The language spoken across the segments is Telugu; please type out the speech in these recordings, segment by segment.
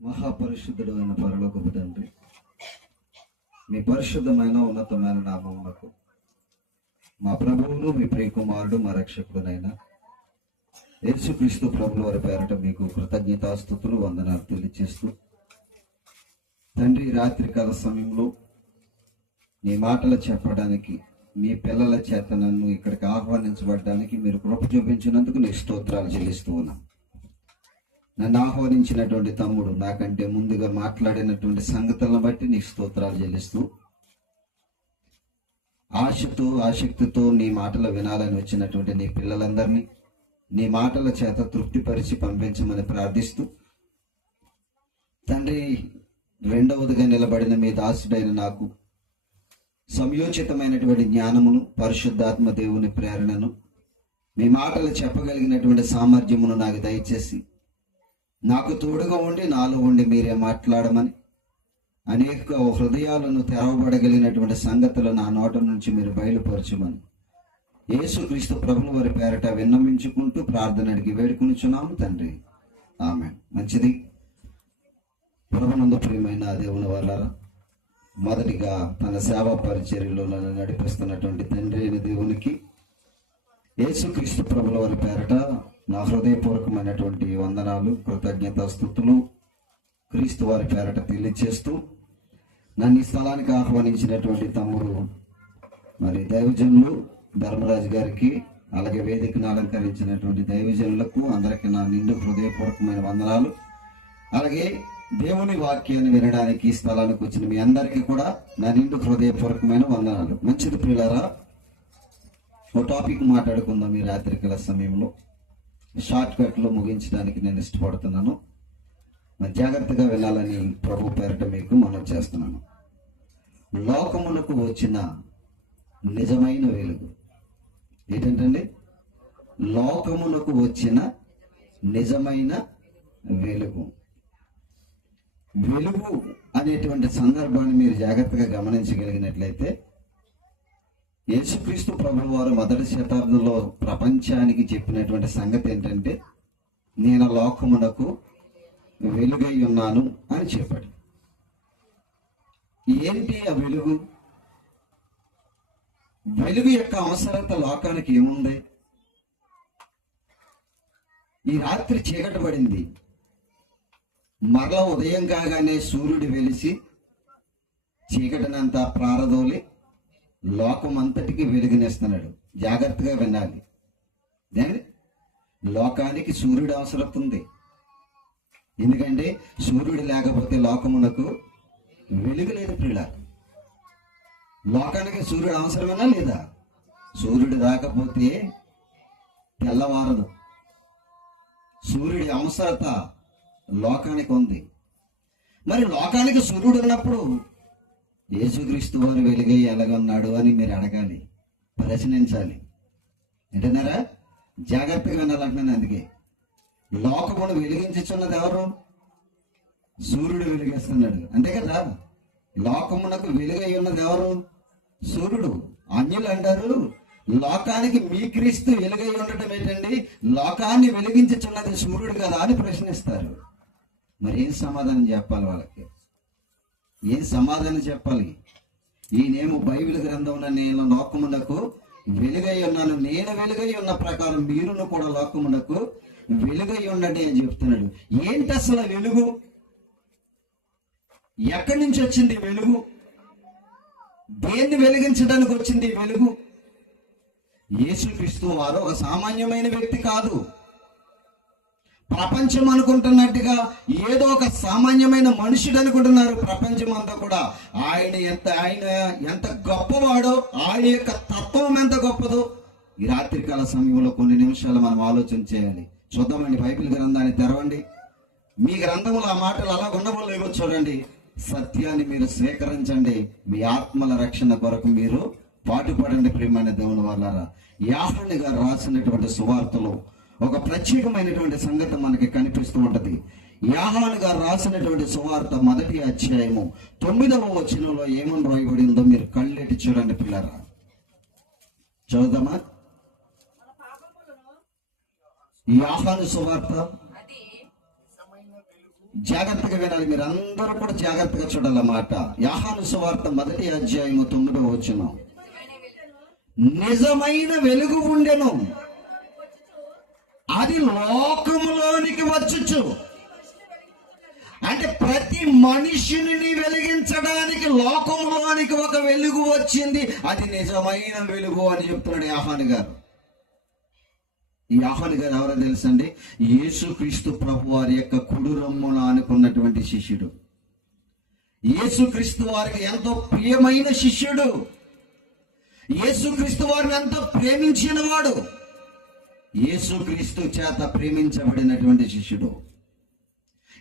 మహాపరిశుద్ధుడు అయిన పరలోకపు తండ్రి, మీ పరిశుద్ధమైన ఉన్నతమైన నామమునకు మా ప్రభువును మీ ప్రియకుమారుడు మా రక్షకుడునైన యేసుక్రీస్తు ప్రభుల వారి పేరట మీకు కృతజ్ఞతాస్తుతులు వందనాలు తెలియజేస్తూ, తండ్రి రాత్రికాల సమయంలో నీ మాటలు చెప్పడానికి మీ పిల్లల చేత నన్ను ఇక్కడికి ఆహ్వానించబడడానికి మీరు కృప చూపించినందుకు నీ స్తోత్రాలు చెల్లిస్తూ ఉన్నాం. నన్ను ఆహ్వానించినటువంటి తమ్ముడు నాకంటే ముందుగా మాట్లాడినటువంటి సంగతులను బట్టి నీ స్తోత్రాలు చెల్లిస్తూ, ఆశతో ఆసక్తితో నీ మాటలు వినాలని వచ్చినటువంటి నీ పిల్లలందరినీ నీ మాటల చేత తృప్తిపరిచి పంపించమని ప్రార్థిస్తూ, తండ్రి రెండవదిగా నిలబడిన మీ దాసుడైన నాకు సంయోచితమైనటువంటి జ్ఞానమును, పరిశుద్ధాత్మ దేవుని ప్రేరణను, మీ మాటలు చెప్పగలిగినటువంటి సామర్థ్యమును నాకు దయచేసి నాకు తోడుగా ఉండి నాలో ఉండి మీరే మాట్లాడమని, అనేక హృదయాలను తెరవబడగలిగినటువంటి సంగతులు నా నోట నుంచి మీరు బయలుపరచమని యేసుక్రీస్తు ప్రభుల వారి పేరట విన్నమించుకుంటూ ప్రార్థన అడిగి వేడుకొనిచున్నాము తండ్రి, ఆమేన్. మంచిది. ప్రభునందు ప్రియమైన దేవుని వారలారా, మొదటిగా తన సేవా పరిచర్యలో నన్ను నడిపిస్తున్నటువంటి తండ్రి అయిన దేవునికి యేసుక్రీస్తు ప్రభుల వారి పేరట నా హృదయపూర్వకమైనటువంటి వందనాలు, కృతజ్ఞతాస్తుతులు క్రీస్తు వారి పేరట తెలియజేస్తూ, నన్ను ఈ స్థలానికి ఆహ్వానించినటువంటి తమ్ముడు మరి దైవజనులు ధర్మరాజు గారికి, అలాగే వేదికను అలంకరించినటువంటి దైవజనులకు అందరికీ నా నిండు హృదయపూర్వకమైన వందనాలు. అలాగే దేవుని వాక్యాన్ని వినడానికి ఈ స్థలానికి వచ్చిన మీ అందరికీ కూడా నా నిండు హృదయపూర్వకమైన వందనాలు. మంచిది ప్రియులారా, ఓ టాపిక్ మాట్లాడుకుందాం ఈ రాత్రికాల సమయంలో. షార్ట్ కట్లో ముగించడానికి నేను ఇష్టపడుతున్నాను. మరి జాగ్రత్తగా వెళ్ళాలని ప్రభు పేరట మీకు మనం చేస్తున్నాను. లోకమునకు వచ్చిన నిజమైన వెలుగు ఏంటంటే, లోకమునకు వచ్చిన నిజమైన వెలుగు. వెలుగు అనేటువంటి సందర్భాన్ని మీరు జాగ్రత్తగా గమనించగలిగినట్లయితే, యేసుక్రీస్తు ప్రభువు వారు మొదటి శతాబ్దంలో ప్రపంచానికి చెప్పినటువంటి సంగతి ఏంటంటే, నేను లోకమునకు వెలుగై ఉన్నాను అని చెప్పాడు. ఏంటి ఆ వెలుగు? వెలుగు యొక్క అవసరత లోకానికి ఏముంది? ఈ రాత్రి చీకటి పడింది, మరలా ఉదయం కాగానే సూర్యుడు వెలిసి చీకటినంతా ప్రారదోలి లోకం అంతటికి వెలుగునేస్తున్నాడు. జాగ్రత్తగా వినాలి. లోకానికి సూర్యుడు అవసరం ఉంది. ఎందుకంటే సూర్యుడు లేకపోతే లోకమునకు వెలుగు లేదు. ప్రియుల, లోకానికి సూర్యుడు అవసరమేనా లేదా? సూర్యుడు రాకపోతే తెల్లవారదు. సూర్యుడి అవసరత లోకానికి ఉంది. మరి లోకానికి సూర్యుడు ఉన్నప్పుడు యేసుక్రీస్తు వారు వెలుగై ఎలాగొన్నాడు అని మీరు అడగాలి, ప్రశ్నించాలి. ఏంటన్నారా? జాగ్రత్తగా వినాలంటున్నాను. అందుకే లోకమును వెలిగించుచున్నది ఎవరు? సూర్యుడు వెలిగిస్తున్నాడు, అంతే కదా. లోకమునకు వెలుగై ఉన్నది ఎవరు? సూర్యుడు. అన్యులు అంటారు, లోకానికి మీ క్రీస్తు వెలుగై ఉండటం ఏంటండి, లోకాన్ని వెలిగించుచున్నది సూర్యుడు కదా అని ప్రశ్నిస్తారు. మరి ఏం సమాధానం చెప్పాలి వాళ్ళకి? ఏం సమాధానం చెప్పాలి? ఈయనేమో బైబిల్ గ్రంథం నేను లోకమునకు వెలుగై ఉన్నాను, నేను వెలుగై ఉన్న ప్రకారం మీరును కూడా లోకమునకు వెలుగై ఉండండి అని చెప్తున్నాడు. ఏంటి అసలు వెలుగు? ఎక్కడి నుంచి వచ్చింది వెలుగు? దేన్ని వెలిగించడానికి వచ్చింది వెలుగు? యేసుక్రీస్తు వారు ఒక సామాన్యమైన వ్యక్తి కాదు. ప్రపంచం అనుకుంటున్నట్టుగా ఏదో ఒక సామాన్యమైన మనుషుడు అనుకుంటున్నారు ప్రపంచం అంతా కూడా. ఆయన ఎంత గొప్పవాడో, ఆయన యొక్క తత్వం ఎంత గొప్పదో ఈ రాత్రికాల సమయంలో కొన్ని నిమిషాలు మనం ఆలోచన చేయాలి. చూద్దామండి, బైబిల్ గ్రంథాన్ని తెరవండి. మీ గ్రంథంలో ఆ మాటలు అలా ఉండవలేవో చూడండి. సత్యాన్ని మీరు స్వీకరించండి, మీ ఆత్మల రక్షణ కొరకు మీరు పాటుపడండి. ప్రియమైన దేవుని వాళ్ళారా, యోహాను గారు రాసినటువంటి సువార్తలో ఒక ప్రత్యేకమైనటువంటి సంగతి మనకి కనిపిస్తూ ఉంటది. యోహాను గారు రాసినటువంటి సువార్త 1వ అధ్యాయము 9వ వచనంలో ఏమని రాయబడిందో మీరు కళ్ళెట్టి చూడండి పిల్లరా. చదువుదామా? యోహాను సువార్త జాగ్రత్తగా వినాలి, మీరు అందరూ కూడా జాగ్రత్తగా చూడాలన్నమాట. యోహాను సువార్త 1వ అధ్యాయము 9వ వచనం. నిజమైన వెలుగు ఉండెను, అది లోకములోనికి వచ్చుచు. అంటే ప్రతి మనిషిని వెలిగించడానికి లోకంలోనికి ఒక వెలుగు వచ్చింది, అది నిజమైన వెలుగు అని చెప్తున్నాడు యోహాను గారు. ఈ యోహాను గారు ఎవరో తెలుసండి? యేసుక్రీస్తు ప్రభు వారి యొక్క కుడి రొమ్మున అనుకున్నటువంటి శిష్యుడు. యేసుక్రీస్తు వారికి ఎంతో ప్రియమైన శిష్యుడు, యేసుక్రీస్తు వారిని ఎంతో ప్రేమించిన వాడు, యేసుక్రీస్తు చేత ప్రేమించబడినటువంటి శిష్యుడు.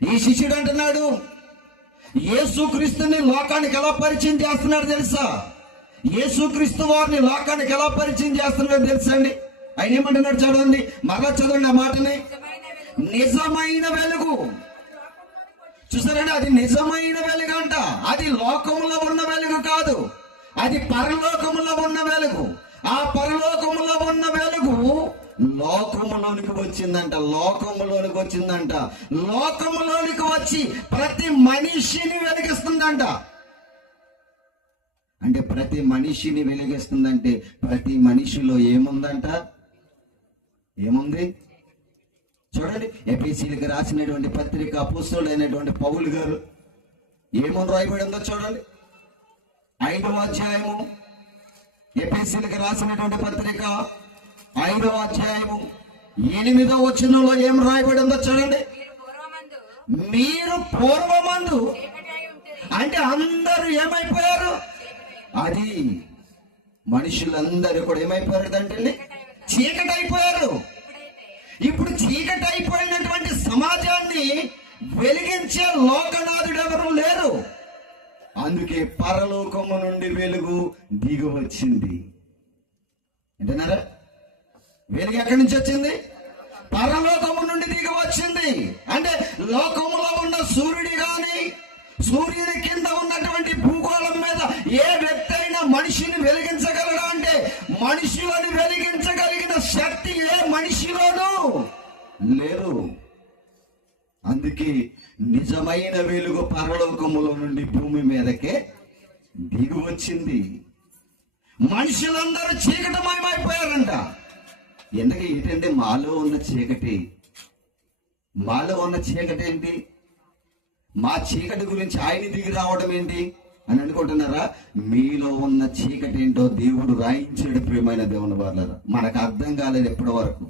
ఈ శిష్యుడు అంటున్నాడు, యేసుక్రీస్తుని లోకానికి ఎలా పరిచయం చేస్తున్నాడు తెలుసా? యేసుక్రీస్తు వారిని లోకానికి ఎలా పరిచయం చేస్తున్నాడు తెలుసా అండి? ఆయన ఏమంటున్నాడు చదవండి, మరలా చదవండి ఆ మాటని. నిజమైన వెలుగు. చూసారండి, అది నిజమైన వెలుగు అంట. అది లోకములో ఉన్న వెలుగు కాదు, అది పరలోకములో ఉన్న వెలుగు. ఆ పరలోకములో ఉన్న వెలుగు లోకములోనికి వచ్చిందంట, లోకములోనికి వచ్చిందంట. లోకములోనికి వచ్చి ప్రతి మనిషిని వెలిగిస్తుందంట. అంటే ప్రతి మనిషిని వెలిగిస్తుందంటే ప్రతి మనిషిలో ఏముందంట? ఏముంది చూడండి. ఎఫెసీయులకు రాసినటువంటి పత్రిక అపోస్తలుడైనటువంటి పౌలు గారు ఏమని రాయబడి ఉందో చూడండి. 5వ అధ్యాయము, ఎఫెసీయులకు రాసినటువంటి పత్రిక 5వ అధ్యాయము 8వ వచనంలో ఏం రాయబడి ఉందో చూడండి. మీరు పూర్వమందు, అంటే అందరూ ఏమైపోయారు? అది మనుషులందరూ కూడా ఏమైపోయారు అంటే చీకటి అయిపోయారు. ఇప్పుడు చీకటి అయిపోయినటువంటి సమాజాన్ని వెలిగించే లోకనాథుడు ఎవరు లేరు. అందుకే పరలోకము నుండి వెలుగు దిగి వచ్చింది. అంటున్నారా? వెలుగు ఎక్కడి నుంచి వచ్చింది? పరలోకము నుండి దిగి వచ్చింది. అంటే లోకములో ఉన్న సూర్యుడి గాని, సూర్యుని కింద ఉన్నటువంటి భూగోళం మీద ఏ వ్యక్తి అయినా మనిషిని వెలిగించగలడా అంటే మనుషులను వెలిగించగలిగిన శక్తి ఏ మనిషిలోనూ లేదు. అందుకే నిజమైన వెలుగు పరలోకములో నుండి భూమి మీదకే దిగి వచ్చింది. మనుషులందరూ చీకటమయమైపోయారంట. ఎందుకు? ఏంటంటే మాలో ఉన్న చీకటి, మాలో ఉన్న చీకటి ఏంటి? మా చీకటి గురించి ఆయన దిగి రావడం ఏంటి అని అనుకుంటున్నారా? మీలో ఉన్న చీకటి ఏంటో దేవుడు రాయించాడు. ప్రియమైన దేవుని వాళ్ళరా, మనకు అర్థం కాలేదు ఎప్పటి వరకు.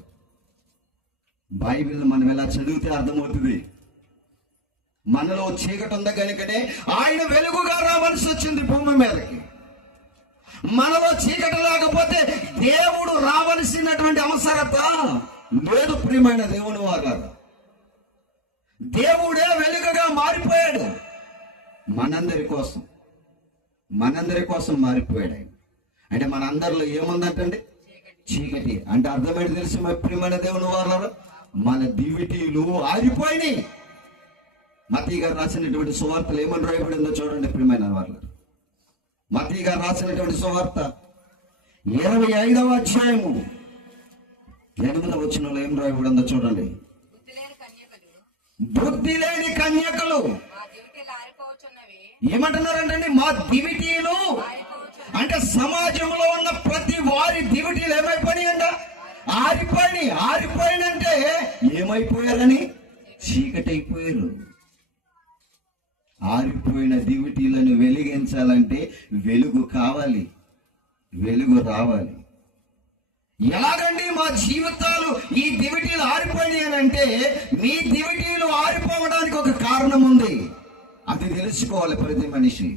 బైబిల్ మనం ఎలా చదివితే అర్థమవుతుంది. మనలో చీకటి ఉందా కనుకనే ఆయన వెలుగుగా రావాల్సి వచ్చింది భూమి మీదకి. మనలో చీకటి లేకపోతే దేవుడు రావలసినటువంటి అవసరత లేదు. ప్రియమైన దేవుని వాళ్ళరా, దేవుడే వెలుగుగా మారిపోయాడు. మనందరి కోసం మారిపోయాడు ఆయన. అంటే మనందరిలో ఏముందంటండి? చీకటి. అంటే అర్థమైంది తెలిసి ప్రియమైన దేవుని వాళ్ళరా, మన దివిటీలు ఆరిపోయినాయి. మత్తయి గారు రాసినటువంటి సువార్తలు ఏమని రాయబడిందో చూడండి ప్రియమైన వాళ్ళరా. మత్తయి గారు రాసినటువంటి సువార్త 25వ అధ్యాయము 8వ వచనంలో ఏం రాయబడిందో చూడండి. బుద్ధి లేని కన్యకలు ఏమంటున్నారంటే మా దివిటీలు, అంటే సమాజంలో ఉన్న ప్రతి వారి దివిటీలు ఏమైపోయినాయంట? ఆరిపోయినంటే ఏమైపోయారని? చీకటి అయిపోయారు. ఆరిపోయిన దివిటీలను వెలిగించాలంటే వెలుగు కావాలి, వెలుగు రావాలి. ఎలాగండి మా జీవితాలు ఈ దివిటీలు ఆరిపోయినాయి అని అంటే, మీ దివిటీలు ఆరిపోవడానికి ఒక కారణం ఉంది. అది తెలుసుకోవాలి ప్రతి మనిషి.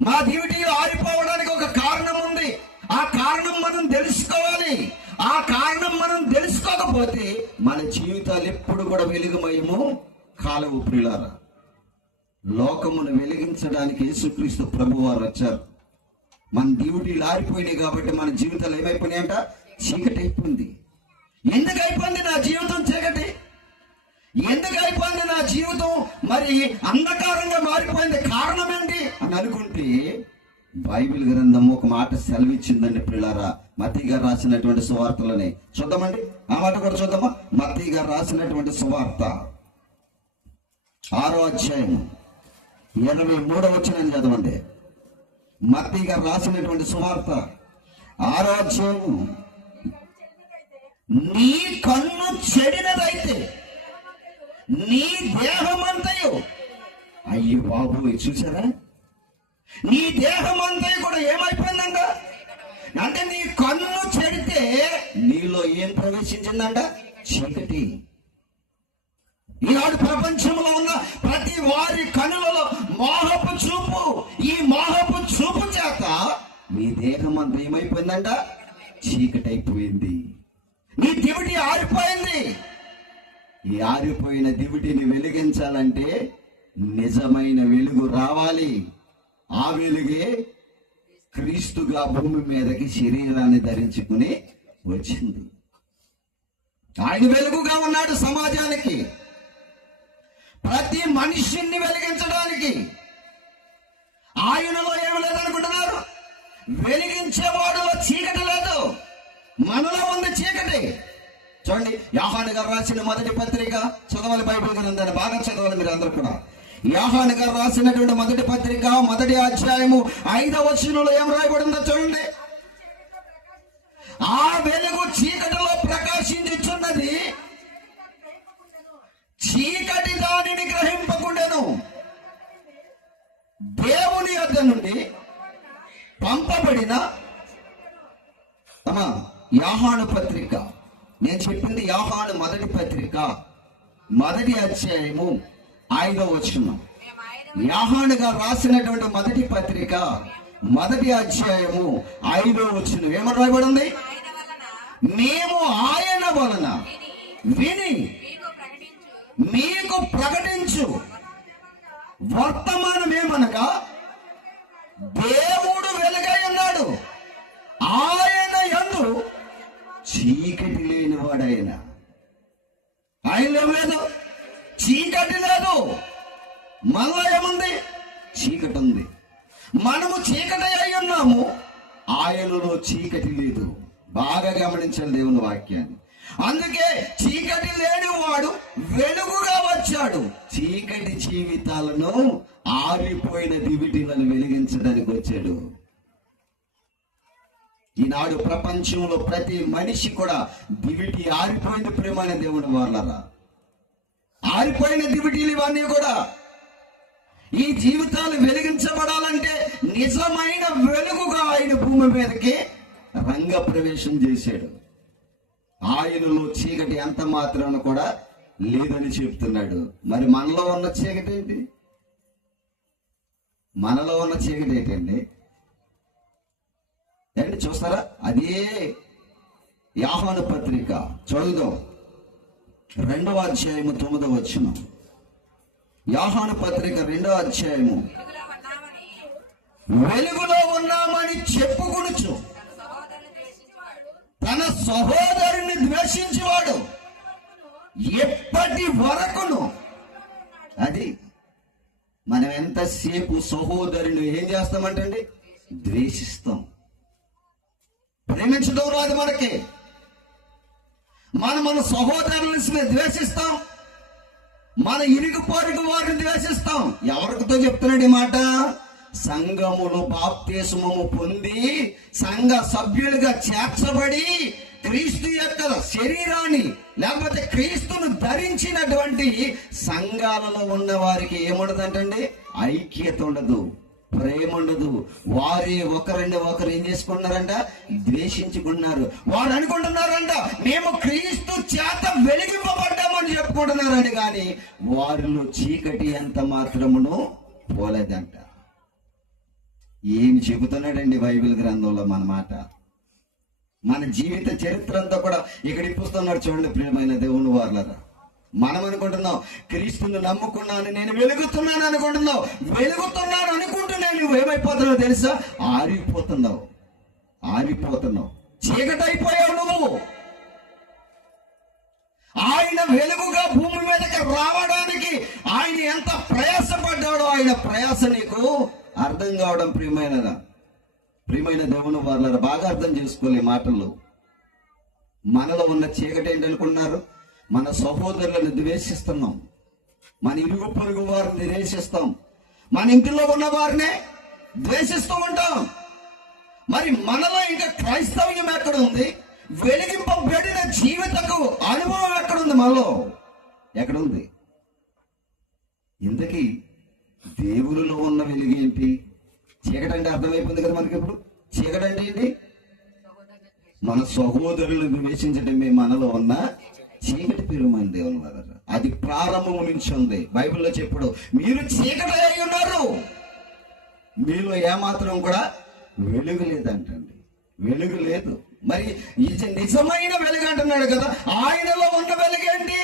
మా దివిటీలు ఆరిపోవడానికి ఒక కారణం ఉంది. ఆ కారణం మనం తెలుసుకోవాలి. ఆ కారణం మనం తెలుసుకోకపోతే మన జీవితాలు ఎప్పుడు కూడా వెలుగుమయము కాలవు. ప్రియులారా, లోకమును వెలిగించడానికి యేసుక్రీస్తు ప్రభువారు వచ్చారు. మన డ్యూటీలు ఆరిపోయినాయి కాబట్టి మన జీవితాలు ఏమైపోయినాయంట? చీకటి అయిపోయింది. ఎందుకు అయిపోయింది నా జీవితం చీకటి? ఎందుకు అయిపోయింది నా జీవితం మరి అంధకారంగా మారిపోయింది? కారణం ఏంటి అని అనుకుంటే బైబిల్ గ్రంథం ఒక మాట సెలవిచ్చిందండి ప్రియులారా. మత్తయి గారు రాసినటువంటి సువార్తలని చూద్దామండి. ఆ మాట కూడా చూద్దామా? మత్తయి గారు రాసినటువంటి సువార్త 6వ అధ్యాయం 23వ వచనం చదవండి. మత్తయి గారు రాసినటువంటి సువార్త 6వ అధ్యాయం. నీ కన్ను చెడినదైతే నీ దేహమంతయు, అయ్యో బాబు చూసారా, నీ దేహమంతయు కూడా ఏమైపోయిందంట అంటే నీ కన్ను చెడితే నీలో ఏం ప్రవేశించిందంట? చీకటి. ఈనాడు ప్రపంచంలో ఉన్న ప్రతి వారి కనులలో మోహపు చూపు, ఈ మోహపు చూపు చేత నీ దేహం అంతా ఏమైపోయిందంట? చీకటి అయిపోయింది. నీ దివిటి ఆరిపోయింది. ఈ ఆరిపోయిన దివిటిని వెలిగించాలంటే నిజమైన వెలుగు రావాలి. ఆ వెలుగే క్రీస్తుగా భూమి మీదకి శరీరాన్ని ధరించుకుని వచ్చింది. ఆయన వెలుగుగా ఉన్నాడు సమాజానికి, ప్రతి మనిషిని వెలిగించడానికి. ఆయనలో ఏమి లేదనుకుంటున్నారు? వెలిగించేవాడులో చీకటి లేదు, మనలో ఉంది చీకటి. చూడండి, యోహాను గారు రాసిన మొదటి పత్రిక చదవాలి. బైబిల్ గ్రంథాన్ని బాగా చదవాలి మీరు అందరూ కూడా. యోహాను గారు రాసినటువంటి మొదటి పత్రిక 1వ అధ్యాయము 5వ వచనంలో ఏం రాయబడిందో చూడండి. ఆ వెలుగు చీకటిలో ప్రకాశించుచున్నది, చీకటి దానిని గ్రహింపకుండెను. దేవుని యొద్ద నుండి పంపబడిన యోహాను పత్రిక. నేను చెప్పింది యోహాను మొదటి పత్రిక 1వ అధ్యాయము 5వ వచనం. యోహాను గారు రాసినటువంటి మొదటి పత్రిక 1వ అధ్యాయము 5వ వచనం ఏమని రాయబడింది? మేము ఆయన వలన విని మీకు ప్రకటించు వర్తమానం ఏమనగా, దేవుడు వెలుగై ఉన్నాడు, ఆయన యందు చీకటి లేనివాడాయన. ఆయనలో ఏం లేదు? చీకటి లేదు. మనలో ఏముంది? చీకటి ఉంది. మనము చీకటి అయి ఉన్నాము, ఆయనలో చీకటి లేదు. బాగా గమనించాలి దేవుని వాక్యాన్ని. అందుకే చీకటి లేని వాడు వెలుగుగా వచ్చాడు. చీకటి జీవితాలను, ఆరిపోయిన దివిటీలను వెలిగించడానికి వచ్చాడు. ఈనాడు ప్రపంచంలో ప్రతి మనిషి కూడా దివిటి ఆరిపోయిన ప్రేమైన దేవుని వాళ్ళరా, ఆరిపోయిన దివిటీలు ఇవన్నీ కూడా. ఈ జీవితాలు వెలిగించబడాలంటే నిజమైన వెలుగుగా ఆయన భూమి మీదకి రంగ ప్రవేశం చేశాడు. ఆయనలో చీకటి ఎంత మాత్రాన కూడా లేదని చెప్తున్నాడు. మరి మనలో ఉన్న చీకటి ఏంటి? మనలో ఉన్న చీకటి ఏంటండి? ఏంటి చూస్తారా? అదే యోహాను పత్రిక చదువుదాం. 2వ అధ్యాయము 9వ వచనం. యోహాను పత్రిక 2వ అధ్యాయము. వెలుగులో ఉన్నామని చెప్పుకొనుచు తన సహోదరుని ద్వేషించేవాడు ఎప్పటి వరకును. అది మనం ఎంతసేపు సహోదరుని ఏం చేస్తామంటండి? ద్వేషిస్తాం. ప్రేమించడం రాదు మనకి. మన సహోదరుని ద్వేషిస్తాం, మన ఇరుగు పొరుగు వారిని ద్వేషిస్తాం. ఎవరితో చెప్తున్నాడు ఈ మాట? సంఘములు బాప్తిస్మము పొంది సంఘ సభ్యులుగా చేర్చబడి క్రీస్తు యొక్క శరీరాన్ని లేకపోతే క్రీస్తును ధరించినటువంటి సంఘాలలో ఉన్న వారికి ఏముండదంటండి? ఐక్యత ఉండదు, ప్రేమ ఉండదు. వారే ఒకరండి ఒకరు ఏం చేసుకుంటున్నారంట? ద్వేషించుకున్నారు. వారు అనుకుంటున్నారంట మేము క్రీస్తు చేత వెలిగింపబడ్డామని చెప్పుకుంటున్నారని, కానీ వారిలో చీకటి ఎంత మాత్రమును పోలేదంట. ఏమి చెబుతున్నాడండి బైబిల్ గ్రంథంలో మన మాట? మన జీవిత చరిత్ర అంతా కూడా ఇక్కడ ఇప్పుస్తున్నాడు. చూడండి ప్రియమైన దేవుని వారలారా, మనం అనుకుంటున్నాం క్రీస్తుని నమ్ముకున్నాను, నేను వెలుగుతున్నాను అనుకుంటున్నావు. వెలుగుతున్నాను అనుకుంటున్నా నువ్వు ఏమైపోతున్నావు తెలుసా? ఆరిపోతున్నావు. చీకటి అయిపోయావు నువ్వు. ఆయన వెలుగుగా భూమి మీదకి రావడానికి ఆయన ఎంత ప్రయాసపడ్డాడో ఆయన ప్రయాస నీకు అర్థం కావడం ప్రియమైన దేవుని వారలారా, బాగా అర్థం చేసుకోలే మాటల్లో. మనలో ఉన్న చీకటి ఏంటనుకున్నారు? మన సహోదరులను ద్వేషిస్తున్నాం. మన ఇరుగు పొరుగు వారిని ద్వేషిస్తాం, మన ఇంటిలో ఉన్న వారినే ద్వేషిస్తూ ఉంటాం. మరి మనలో ఇంకా క్రైస్తవ్యం ఎక్కడుంది? వెలిగింపబడిన జీవితకు అనుభవం ఎక్కడుంది? మనలో ఎక్కడుంది? ఇంతకీ దేవునిలో ఉన్న వెలుగేంటి? చీకటి అంటే అర్థమైపోయింది కదా మనకి. ఇప్పుడు చీకటి అంటే ఏంటి? మన సహోదరులను ద్వేషించడమే మనలో ఉన్న చీకటి పేరుమని దేవుని వారు. అది ప్రారంభం నుంచి ఉంది. బైబిల్లో చెప్పుడు మీరు చీకటి అయి ఉన్నారు, మీలో ఏమాత్రం కూడా వెలుగు లేదంటండి. వెలుగు లేదు. మరి ఇది నిజమైన వెలుగు అంటున్నాడు కదా, ఆయనలో ఉన్న వెలుగేంటి?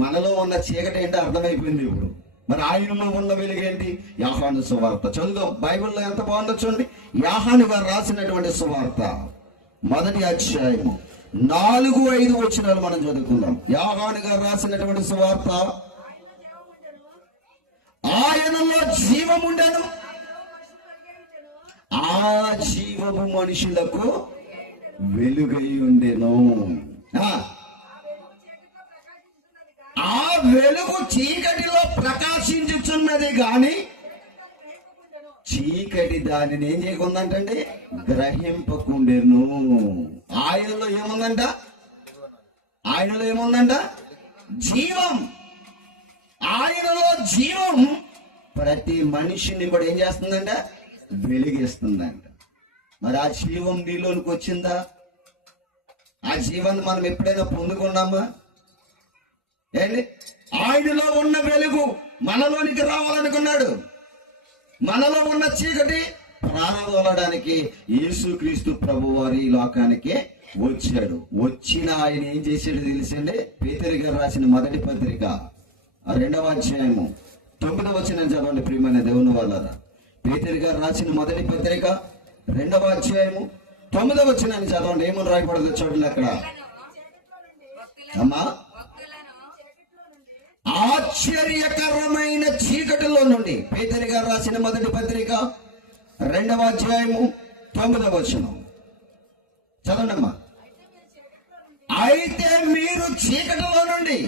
మనలో ఉన్న చీకటి ఏంటో అర్థమైపోయింది ఇప్పుడు. మరి ఆయనలో ఉన్న వెలుగేంటి? యోహాను సువార్త చదువుదాం. బైబిల్లో ఎంత బాగుందో చూడండి. యోహాను గారు రాసినటువంటి సువార్త 1వ అధ్యాయము 4-5 వచనాలు మనం చదువుకుందాం. యోహాను గారు రాసినటువంటి సువార్త. ఆయనలో జీవముండెను, ఆ జీవము మనుషులకు వెలుగై ఉండెను. ఆ వెలుగు చీకటిలో ప్రకాశించుచున్నది గాని చీకటి దానిని ఏం చేయకుందంటండి? గ్రహింపకుండెను. ఆయనలో ఏముందంట? ఆయనలో ఏముందంట? జీవం. ఆయనలో జీవం ప్రతి మనిషిని కూడా ఏం చేస్తుందంట? వెలిగిస్తుందంట. మరి ఆ జీవం నీలోనికి వచ్చిందా? ఆ జీవాన్ని మనం ఎప్పుడైనా పొందుకున్నామా? ఏంటి? ఆయనలో ఉన్న వెలుగు మనలోనికి రావాలనుకున్నాడు. మనలో ఉన్న చీకటి ప్రారంభడానికి యేసుక్రీస్తు ప్రభు వారి లోకానికి వచ్చాడు. వచ్చిన ఆయన ఏం చేశాడు తెలిసండి? పేతురు గారు రాసిన మొదటి పత్రిక 2వ అధ్యాయము 9వ వచనం చదవండి ప్రియమైన దేవుని వాళ్ళారా. పేతురు గారు రాసిన మొదటి పత్రిక 2వ అధ్యాయము 9వ వచనాన్ని చదవండి. ఏమని రాయబడదు చూడండి అక్కడ. అమ్మా, ఆశ్చర్యకరమైన చీకటిలో నుండి, పేతురు గారు రాసిన మొదటి పత్రిక 2వ అధ్యాయము 9వ వచనం చదవండి అమ్మా. అయితే మీరు చీకటిలో నుండి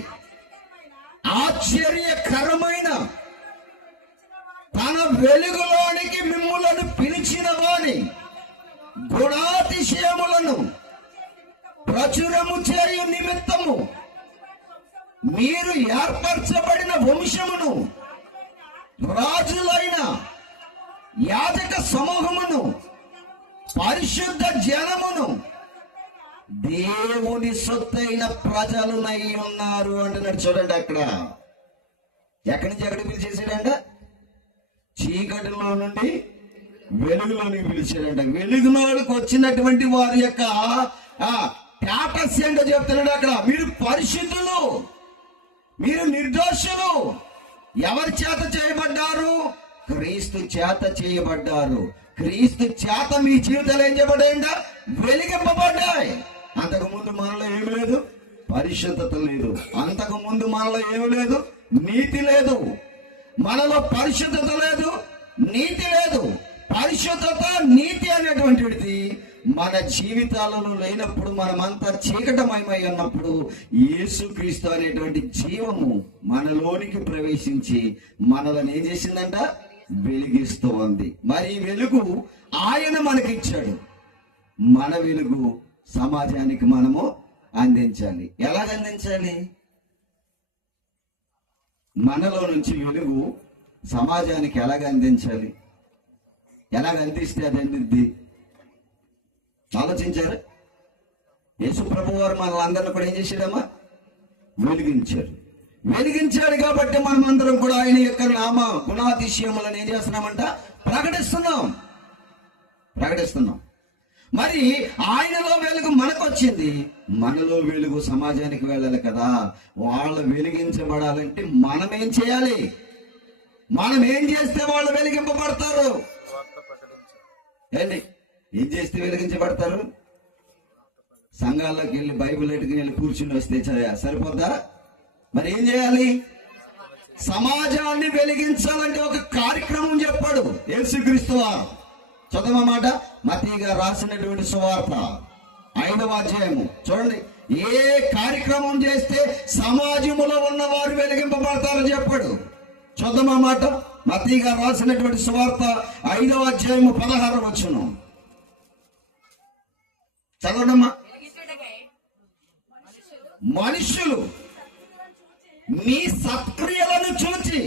ఆశ్చర్యకరమైన తన వెలుగులోనికి మిమ్ములను పిలిచిన వాని గుణాతిశయములను ప్రచురము చేయు నిమిత్తము మీరు ఏర్పరచబడిన వంశమును, రాజులైన యాజక సమూహమును, పరిశుద్ధ జనమును, దేవుని సొత్తైన ప్రజలునై ఉన్నారు అంటున్నాడు. చూడండి అక్కడ ఎక్కడి నుంచి ఎక్కడికి పిలిచేసాడంట? చీకటిలో నుండి వెలుగులోనికి పిలిచాడంట. వెలుగులోకి వచ్చినటువంటి వారి యొక్క స్టేటస్ ఏంటో చెప్తున్నాడు అక్కడ. మీరు పరిశుద్ధులు, మీరు నిర్దోషులు. ఎవరి చేత చేయబడ్డారు? క్రీస్తు చేత చేయబడ్డారు. క్రీస్తు చేత మీ జీవితాలు ఏం చేయబడ్డాయంట? వెలిగింపబడ్డాయి. అంతకు ముందు మనలో ఏమి లేదు? పరిశుద్ధత లేదు. అంతకు ముందు మనలో ఏమి లేదు? నీతి లేదు. మనలో పరిశుద్ధత లేదు, నీతి లేదు. పరిశుద్ధత, నీతి అనేటువంటిది మన జీవితాలలో లేనప్పుడు, మనమంతా చీకటమయమై ఉన్నప్పుడు యేసుక్రీస్తు అనేటువంటి జీవము మనలోనికి ప్రవేశించి మనల్ని ఏం చేసిందంట? వెలిగిస్తూ ఉంది. మరి ఈ వెలుగు ఆయన మనకిచ్చాడు. మన వెలుగు సమాజానికి మనము అందించాలి. ఎలాగ అందించాలి? మనలో నుంచి వెలుగు సమాజానికి ఎలాగ అందించాలి? ఎలాగ అందిస్తే అది అందిద్ది? ఆలోచించారు? యేసు ప్రభు వారు మనల్ని కూడా ఏం చేశాడమ్మా? వెలిగించారు. వెలిగించాడు కాబట్టి మనం అందరం కూడా ఆయన యొక్క నామ గుణాతిశయములను ఏం చేస్తున్నామంట? ప్రకటిస్తున్నాం. మరి ఆయనలో వెలుగు మనకు వచ్చింది. మనలో వెలుగు సమాజానికి వెళ్ళాలి కదా. వాళ్ళు వెలిగించబడాలంటే మనం ఏం చేయాలి? మనం ఏం చేస్తే వాళ్ళు వెలిగింపబడతారు? ఏంటి? ఏం చేస్తే వెలిగించబడతారు? సంఘాల్లోకి వెళ్ళి బైబిల్ ఎట్టుకుని వెళ్ళి కూర్చుని వస్తే సరిపోద్దా? మరి ఏం చేయాలి? సమాజాన్ని వెలిగించాలంటే ఒక కార్యక్రమం చెప్పాడు యేసుక్రీస్తు వారు. చదవమాట మత్తయి గారు రాసినటువంటి సువార్త 5వ అధ్యాయము చూడండి. ఏ కార్యక్రమం చేస్తే సమాజంలో ఉన్నవారు వెలిగింపబడతారని చెప్పాడు. చూద్దామా మాట. మత్తయి గారు రాసినటువంటి సువార్త 5వ అధ్యాయము 16వ వచనం చదవడమ్మా. మనుషులు మీ సత్క్రియలను చూచి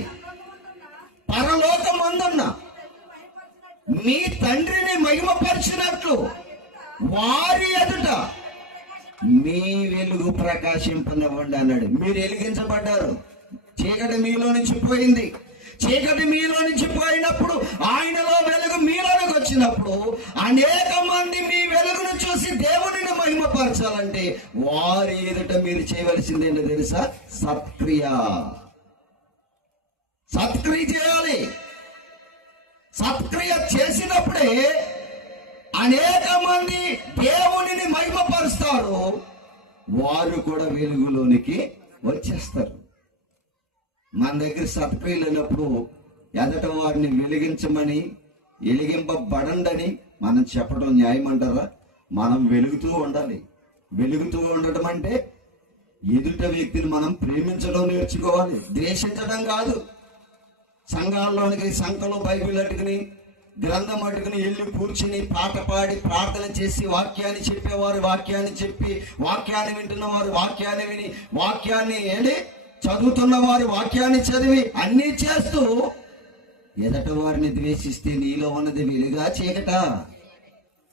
పరలోకమందున్న మీ తండ్రిని మహిమపరిచినట్లు వారి ఎదుట మీ వెలుగు ప్రకాశింపనివ్వండి అన్నాడు. మీరు వెలిగించబడ్డారు. చీకటి మీలో నుంచి పోయింది. చీకటి మీలో నుంచి పోయినప్పుడు ఆయనలో వెలుగు మీలోనికి వచ్చినప్పుడు అనేక మంది మీ వెలుగును చూసి దేవుడిని మహిమపరచాలంటే వారి ఎదుట మీరు చేయవలసింది ఏంటో తెలుసా? సత్క్రియ. సత్క్రియ చేయాలి. సత్క్రియ చేసినప్పుడే అనేక మంది దేవుడిని మహిమపరుస్తారు. వారు కూడా వెలుగులోనికి వచ్చేస్తారు. మన దగ్గర సత్క్రియ లేనప్పుడు ఎదట వారిని వెలిగించమని, వెలిగింపబడండి మనం చెప్పడం న్యాయం అంటారా? మనం వెలుగుతూ ఉండాలి. వెలుగుతూ ఉండటం అంటే ఎదుట వ్యక్తిని మనం ప్రేమించడం నేర్చుకోవాలి, ద్వేషించడం కాదు. సంఘాల్లోనికి సంఘంలో బైబిల్ అటుకుని గ్రంథం అటుకుని వెళ్ళి కూర్చుని పాట పాడి ప్రార్థన చేసి వాక్యాన్ని చెప్పేవారు వాక్యాన్ని చెప్పి, వాక్యాన్ని వింటున్న వారు వాక్యాన్ని విని, వాక్యాన్ని చదువుతున్న వారు వాక్యాన్ని చదివి అన్నీ చేస్తూ ఎదట వారిని ద్వేషిస్తే నీలో ఉన్నది వెలుగా చీకట?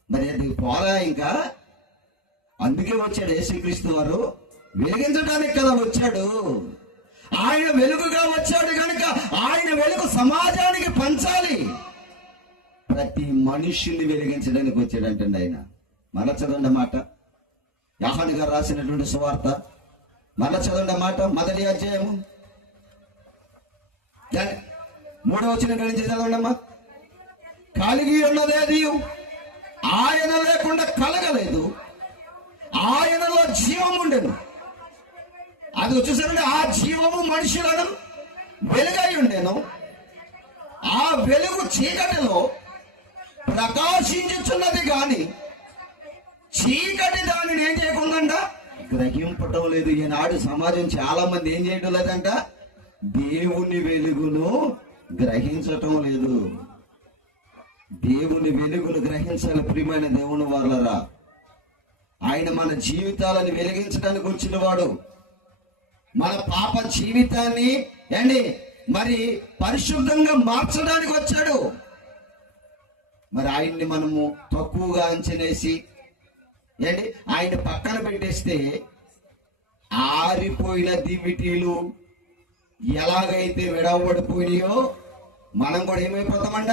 మరి అది పోరా ఇంకా? అందుకే వచ్చాడు యేసుక్రీస్తు వారు. వెలిగించడానికి కదా వచ్చాడు. ఆయన వెలుగుగా వచ్చాడు కనుక ఆయన వెలుగు సమాజానికి పంచాలి. ప్రతి మనుష్యుని వెలిగించడానికి వచ్చాడంటండి ఆయన. మళ్ళా చదవండి మాట. యోహాను గారు రాసినటువంటి సువార్త మళ్ళా చదవండి మాట. 1వ అధ్యాయము 3వ వచనం నుంచి చదవండి అమ్మా. కలిగి ఉన్నదేది ఆయన లేకుండా కలగలేదు, ఆయనలో జీవం ఉండెను. అది వచ్చేసరికి ఆ జీవము మనుషులను వెలుగై ఉండెను. ఆ వెలుగు చీకటిలో ప్రకాశించుచున్నది గాని చీకటి దానిని ఏం చేయకుందంట? గ్రహింపటం లేదు. ఈనాడు సమాజం చాలా మంది ఏం చేయడం లేదంట? దేవుని వెలుగును గ్రహించటం లేదు. దేవుని వెలుగును గ్రహించాలి ప్రియమైన దేవుని వాళ్ళరా. ఆయన మన జీవితాలను వెలిగించడానికి వచ్చిన వాడు. మన పాప జీవితాన్ని మరి పరిశుద్ధంగా మార్చడానికి వచ్చాడు. మరి ఆయన్ని మనము తక్కువగా అంచనేసి ఆయన పక్కన పెట్టేస్తే ఆరిపోయిన దివిటీలు ఎలాగైతే విడవబడిపోయినాయో మనం కూడా ఏమైపోతామంట?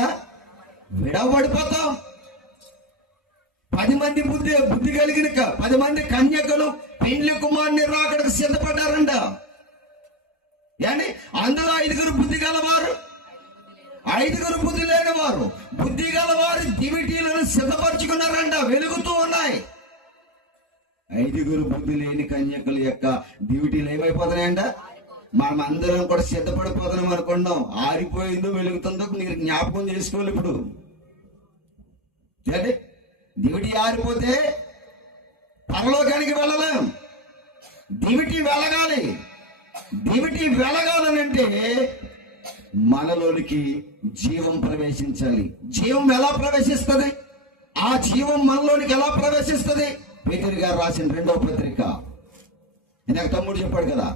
విడవబడిపోతాం. 10 మంది బుద్ధి కలిగిన 10 మంది కన్యకలు పెండ్లి కుమారుని రాకడకు సిద్ధపడ్డారంట. అందులో 5గురు బుద్ధి గలవారు, 5గురు బుద్ధి లేని వారు. బుద్ధి గలవారు దివిటీలను సిద్ధపరచుకున్నారంట, వెలుగుతూ ఉన్నాయి. 5గురు బుద్ధి లేని కన్యకల యొక్క దివిటీలు ఏమైపోతున్నాయంట? మనం అందరం కూడా సిద్ధపడిపోతున్నాం అనుకున్నాం. ఆరిపోయిందో వెలుగుతుందో మీరు జ్ఞాపకం చేసుకోవాలి. ఇప్పుడు దివిటి ఆరిపోతే పరలోకానికి వెళ్ళలేం. దివిటి వెలగాలి. దివిటి వెలగాలనంటే మనలోనికి జీవం ప్రవేశించాలి. జీవం ఎలా ప్రవేశిస్తుంది? ఆ జీవం మనలోనికి ఎలా ప్రవేశిస్తుంది? పేతురు గారు రాసిన 2వ పత్రిక, నాకు తమ్ముడు చెప్పాడు కదా,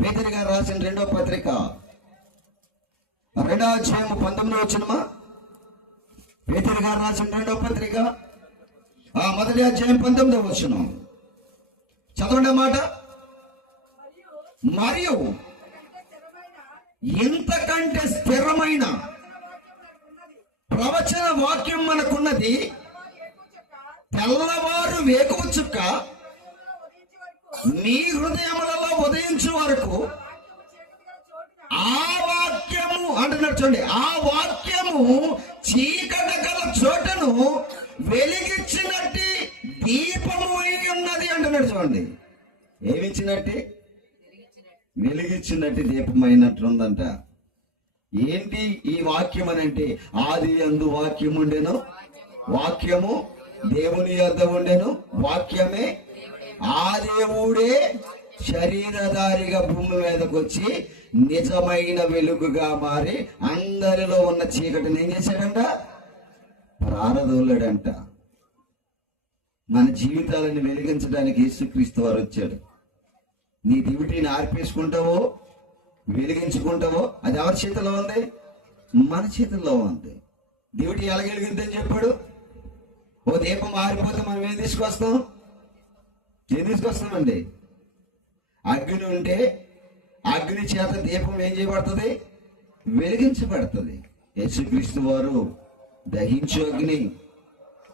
పేతురు గారు రాసిన 2వ పత్రిక 2వ అధ్యాయము 19వ వచనమా? పేతురు గారు రాసిన 2వ పత్రిక 1వ అధ్యాయం 19వ వచనం చదవండి మాట. మరియు ఇంతకంటే స్థిరమైన ప్రవచన వాక్యం మనకున్నది, తెల్లవారు వేకువ చుక్క మీ హృదయములలో ఉదయించు వరకు ఆ వాక్యము అంటున్నాడు. చూడండి, ఆ వాక్యము చీకటి గల చోటను వెలిగించినట్టు దీపము ఉన్నది అంటున్నాడు. చూడండి, ఏమిచ్చినట్టు? వెలిగించినట్టు దీపమైనట్లుందంట. ఏంటి ఈ వాక్యం అని అంటే, ఆది యందు వాక్యం ఉండెను, వాక్యము దేవుని యొద్ద ఉండెను, వాక్యమే ఆ దేవుడే శరీరధారిగా భూమి మీదకి వచ్చి నిజమైన వెలుగుగా మారి అందరిలో ఉన్న చీకటిని ఏం చేశాడంట? పారదోలాడంట. మన జీవితాలను వెలిగించడానికి యేసుక్రీస్తు వారు వచ్చాడు. నీ డ్యూటీని ఆర్పేసుకుంటావో వెలిగించుకుంటావో అది ఎవరి చేతిలో ఉంది? మన చేతుల్లో ఉంది. డ్యూటీ ఎలా వెలిగిద్దని చెప్పాడు? ఓ దీపం ఆరిపోతే మనం ఏం తీసుకొస్తాం? ఏం తీసుకొస్తామండి? అగ్ని ఉంటే అగ్ని చేత దీపం ఏం చేయబడుతుంది? వెలిగించబడుతుంది. యేసుక్రీస్తు వారు దహించు అగ్ని.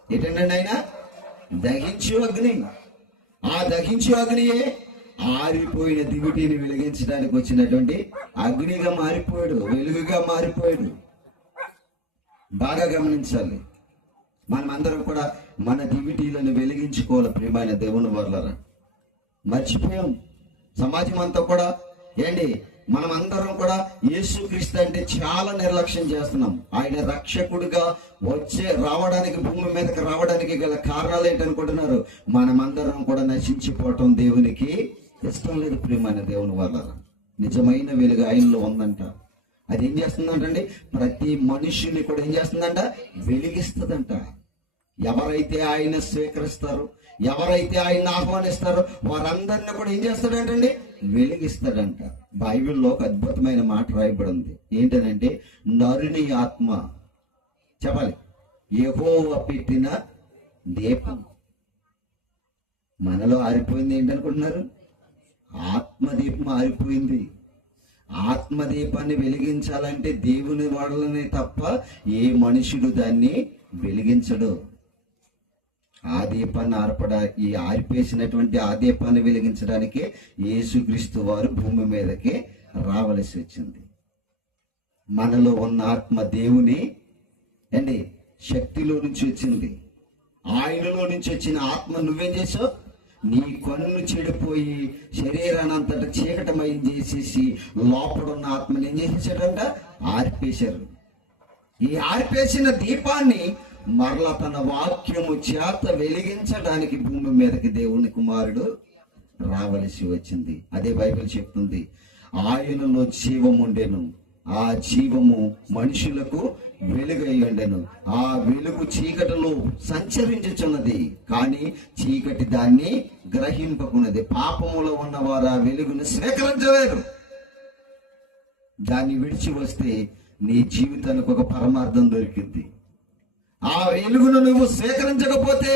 ఏంటండి ఆయన? దహించు అగ్ని. ఆ దహించు అగ్నియే ఆరిపోయిన దివిటీని వెలిగించడానికి వచ్చినటువంటి అగ్నిగా మారిపోయాడు, వెలుగుగా మారిపోయాడు. బాగా గమనించాలి. మనమందరం కూడా మన దివిటీలను వెలిగించుకోవాలి. ప్రియమైన దేవుని వల్లరా మర్చిపోయాం. సమాజం అంతా కూడా మనం అందరం కూడా యేసుక్రీస్తు అంటే చాలా నిర్లక్ష్యం చేస్తున్నాం. ఆయన రక్షకుడిగా రావడానికి భూమి మీదకి రావడానికి గల కారణాలు ఏంటనుకుంటున్నారు? మనమందరం కూడా నశించిపోవటం దేవునికి ఇష్టం లేదు. ప్రియమైన దేవుని వల్ల నిజమైన వెలుగు ఆయనలో ఉందంట. అది ఏం చేస్తుందంటండి? ప్రతి మనుషుని కూడా ఏం చేస్తుందంట? వెలిగిస్తుందంట. ఎవరైతే ఆయన స్వీకరిస్తారో, ఎవరైతే ఆయన ఆహ్వానిస్తారో వారందరినీ కూడా ఏం చేస్తాడంటండి? వెలిగిస్తాడంట. బైబిల్లో ఒక అద్భుతమైన మాట రాయబడింది. ఏంటనంటే, నరుని ఆత్మ చెప్పాలి యెహోవా పెట్టిన దీపం. మనలో ఆరిపోయింది ఏంటనుకుంటున్నారు? ఆత్మదీపం ఆరిపోయింది. ఆత్మదీపాన్ని వెలిగించాలంటే దేవుని వాళ్ళని తప్ప ఏ మనుషుడు దాన్ని వెలిగించడు. ఆ దీపాన్ని ఈ ఆరిపేసినటువంటి ఆ దీపాన్ని వెలిగించడానికి యేసుక్రీస్తు వారు భూమి మీదకి రావలసి వచ్చింది. మనలో ఉన్న ఆత్మ దేవుని శక్తిలో నుంచి వచ్చింది. ఆయనలో నుంచి వచ్చిన ఆత్మ నువ్వేం చేసావు? నీ కన్ను చెడిపోయి శరీరాన్ని అంతటా చీకటమయం చేసేసి లోపడున్న ఆత్మని ఏం చేసేసాడంట? ఆర్పేశారు. ఈ ఆర్పేసిన దీపాన్ని మరలా తన వాక్యము చేత వెలిగించడానికి భూమి మీదకి దేవుని కుమారుడు రావలసి వచ్చింది. అదే బైబిల్ చెప్తుంది, ఆయనలో జీవం ఉండెను, ఆ జీవము మనుషులకు వెలుగై ఉండెను, ఆ వెలుగు చీకటిలో సంచరించుచున్నది, కానీ చీకటి దాన్ని గ్రహింపకున్నది. పాపములో ఉన్నవారు ఆ వెలుగును స్వీకరించలేరు. దాన్ని విడిచి వస్తే నీ జీవితానికి ఒక పరమార్థం దొరికింది. ఆ వెలుగును నువ్వు స్వీకరించకపోతే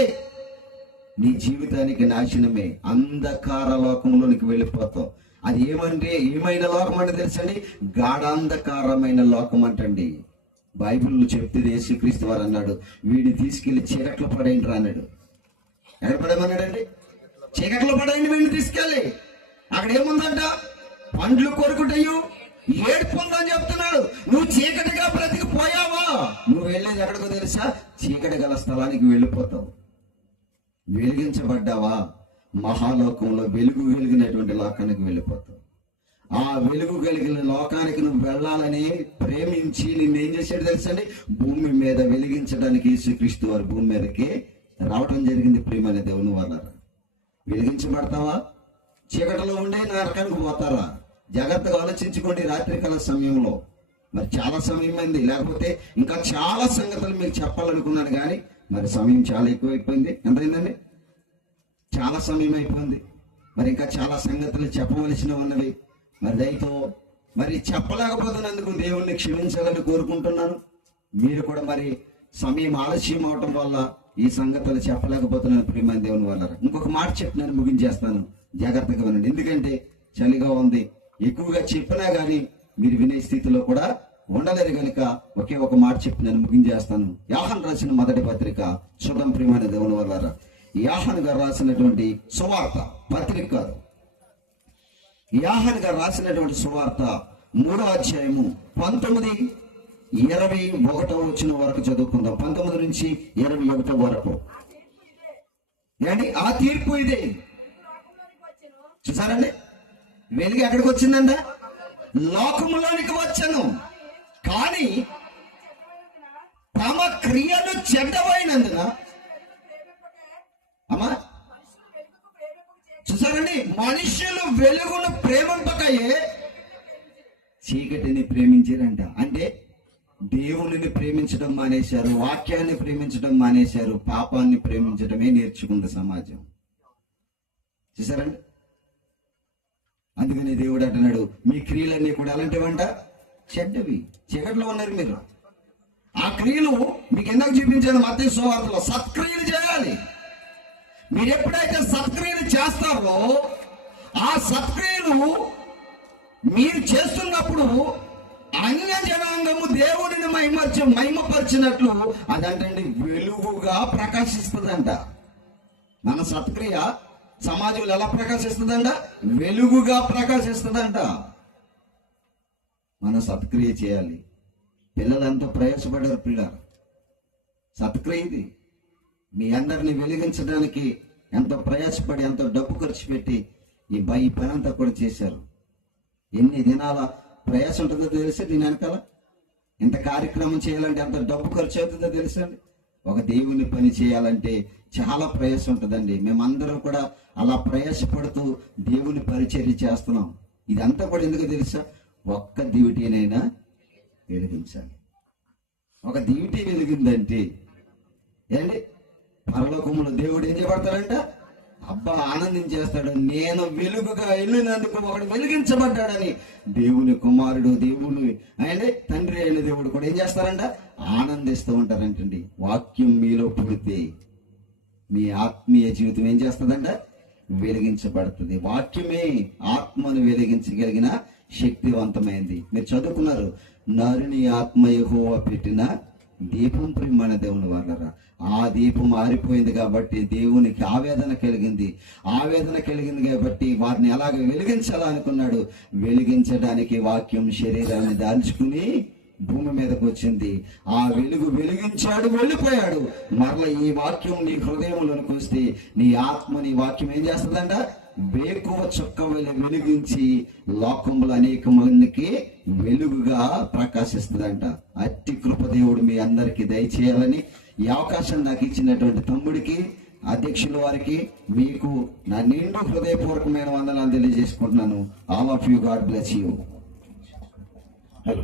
నీ జీవితానికి నాశనమే. అంధకార లోకంలోనికి వెళ్ళిపోతావు. అది ఏమైనా లోకం అంటే తెలుసండి? గాఢాంధకారమైన లోకం అంటండి. బైబిల్లో చెప్తే యేసుక్రీస్తు వారు అన్నాడు, వీడిని తీసుకెళ్లి చీకట్లో పడేయండి రా అన్నాడు. ఎక్కడ పడేయమన్నాడండి? చీకట్లో పడేయండి వీడిని తీసుకెళ్ళి. అక్కడ ఏముందంట? పండ్లు కొరుకుటయు ఏడుపు ఉందని చెప్తున్నాడు. నువ్వు చీకటిగా బ్రతికిపోయావా? నువ్వు వెళ్ళేది ఎక్కడికో తెలుసా? చీకటి గల స్థలానికి వెళ్ళిపోతావు. వెలిగించబడ్డావా? మహాలోకంలో వెలుగు కలిగినటువంటి లోకానికి వెళ్ళిపోతావు. ఆ వెలుగు కలిగిన లోకానికి నువ్వు వెళ్ళాలని ప్రేమించి నిన్నేం చేశాడు తెలుసండి? భూమి మీద వెలిగించడానికి యేసుక్రీస్తు వారు భూమి మీదకి రావడం జరిగింది. ప్రియమైన దేవుని వల్ల వెలిగించబడతావా? చీకటిలో ఉండే నరకానికి పోతారా? జాగ్రత్తగా ఆలోచించుకోండి. రాత్రికాల సమయంలో మరి చాలా సమయం అయింది, లేకపోతే ఇంకా చాలా సంగతులు మీకు చెప్పాలనుకున్నాను, కానీ మరి సమయం చాలా ఎక్కువైపోయింది. ఎంత అయిందండి? చాలా సమయం అయిపోయింది. మరి ఇంకా చాలా సంగతులు చెప్పవలసిన ఉన్నవి. మరి దయతో మరి చెప్పలేకపోతున్నందుకు దేవుణ్ణి క్షమించాలని కోరుకుంటున్నాను. మీరు కూడా మరి సమయం ఆలస్యం అవటం వల్ల ఈ సంగతులు చెప్పలేకపోతున్నాను. ప్రియమైన దేవుని వల్ల ఇంకొక మాట చెప్తున్నాను, ముగించేస్తాను. జాగ్రత్తగా వినండి. ఎందుకంటే చలిగా ఉంది. ఎక్కువగా చెప్పినా కానీ మీరు వినే స్థితిలో కూడా ఉండలేరు కనుక ఒకే ఒక మాట చెప్తున్నాను, ముగించేస్తాను. యోహాను రాసిన మొదటి పత్రిక చూద్దాం. ప్రియమైన దేవుని వల్ల యోహాను గారు రాసినటువంటి సువార్త పత్రిక కాదు, యోహాను గారు రాసినటువంటి సువార్త 3వ అధ్యాయము 19-21 వరకు చదువుకుందాం. 19 నుంచి 21 వరకు. ఆ తీర్పు ఇదే. చూసారండి? వెలుగు ఎక్కడికి వచ్చిందంట? లోకములోనికి వచ్చను, కానీ తమ క్రియలు చెడ్డమైనందున చూసారండి, మనుషులు వెలుగును ప్రేమింపకయే చీకటిని ప్రేమించారంట. అంటే దేవునిని ప్రేమించడం మానేశారు, వాక్యాన్ని ప్రేమించడం మానేశారు, పాపాన్ని ప్రేమించడమే నేర్చుకుంది సమాజం. చూసారండి, అందుకని దేవుడు అంటున్నాడు, మీ క్రియలన్నీ కూడా ఎలాంటివంట? చెడ్డవి. చీకట్లో ఉన్నారు మీరు. ఆ క్రియలు మీకు ఎందుకు చూపించాను మత్తయి సువార్తలో? సత్క్రియలు చేయాలి. మీరు ఎప్పుడైతే సత్క్రియలు చేస్తారో, ఆ సత్క్రియలు మీరు చేస్తున్నప్పుడు అన్య జనాంగము దేవుడిని మహిమపరిచినట్లు అదంటండి వెలుగుగా ప్రకాశిస్తుందంట. మన సత్క్రియ సమాజంలో ఎలా ప్రకాశిస్తుందంట? వెలుగుగా ప్రకాశిస్తుందంట. మన సత్క్రియ చేయాలి. పిల్లలు ఎంతో ప్రయాసపడ్డారు. పిల్లలు సత్క్రియ ఇది. మీ అందరిని వెలిగించడానికి ఎంతో ప్రయాసపడి ఎంతో డబ్బు ఖర్చు పెట్టి ఈ పని అంతా కూడా చేశారు. ఎన్ని దినాల ప్రయాస ఉంటుందో తెలుసా? దీని వెనకాల ఇంత కార్యక్రమం చేయాలంటే ఎంత డబ్బు ఖర్చు అవుతుందో తెలుసండి. ఒక దేవుని పని చేయాలంటే చాలా ప్రయాస ఉంటుందండి. మేమందరం కూడా అలా ప్రయాసపడుతూ దేవుని పరిచర్య చేస్తున్నాం. ఇదంతా కూడా ఎందుకు తెలుసా? ఒక్క డ్యూటీనైనా వెలిగించాలి. ఒక డ్యూటీ వెలిగిందంటే ఏంటి, పరలోకములో దేవుడు ఏం చేయబడతాడంట? అబ్బా ఆనందించేస్తాడు. నేను వెలుగుగా వెళ్ళినందుకు ఒకడు వెలిగించబడ్డాడని దేవుని కుమారుడు, దేవుని అంటే తండ్రి అయిన దేవుడు కూడా ఏం చేస్తారంట? ఆనందిస్తూ ఉంటారంటండి. వాక్యం మీలో పుడితే మీ ఆత్మీయ జీవితం ఏం చేస్తుందంట? వెలిగించబడుతుంది. వాక్యమే ఆత్మను వెలిగించగలిగిన శక్తివంతమైంది. మీరు చదువుకున్నారు, నరుని ఆత్మ యెహోవా పెట్టిన దీపం ప్రియమైన దేవుని వాళ్ళరా. ఆ దీపం ఆరిపోయింది కాబట్టి దేవునికి ఆవేదన కలిగింది. ఆవేదన కలిగింది కాబట్టి వారిని ఎలాగ వెలిగించాలనుకున్నాడు. వెలిగించడానికి వాక్యం శరీరాన్ని దాల్చుకుని భూమి మీదకి వచ్చింది. ఆ వెలుగు వెలిగించాడు, వెళ్ళిపోయాడు. మరలా ఈ వాక్యం నీ హృదయంలోనికి వస్తే నీ ఆత్మ, నీ వాక్యం ఏం చేస్తుందంట? వేకువ చుక్క వెలిగించి లోకంలో అనేక మందికి వెలుగుగా ప్రకాశిస్తుందంట. అట్టి కృపదేవుడు మీ అందరికీ దయచేయాలని ఈ అవకాశం నాకు ఇచ్చినటువంటి తమ్ముడికి, అధ్యక్షుల వారికి, మీకు నా నిండు హృదయపూర్వకమైన వందనాలు తెలియజేసుకుంటున్నాను. All of you, God bless you.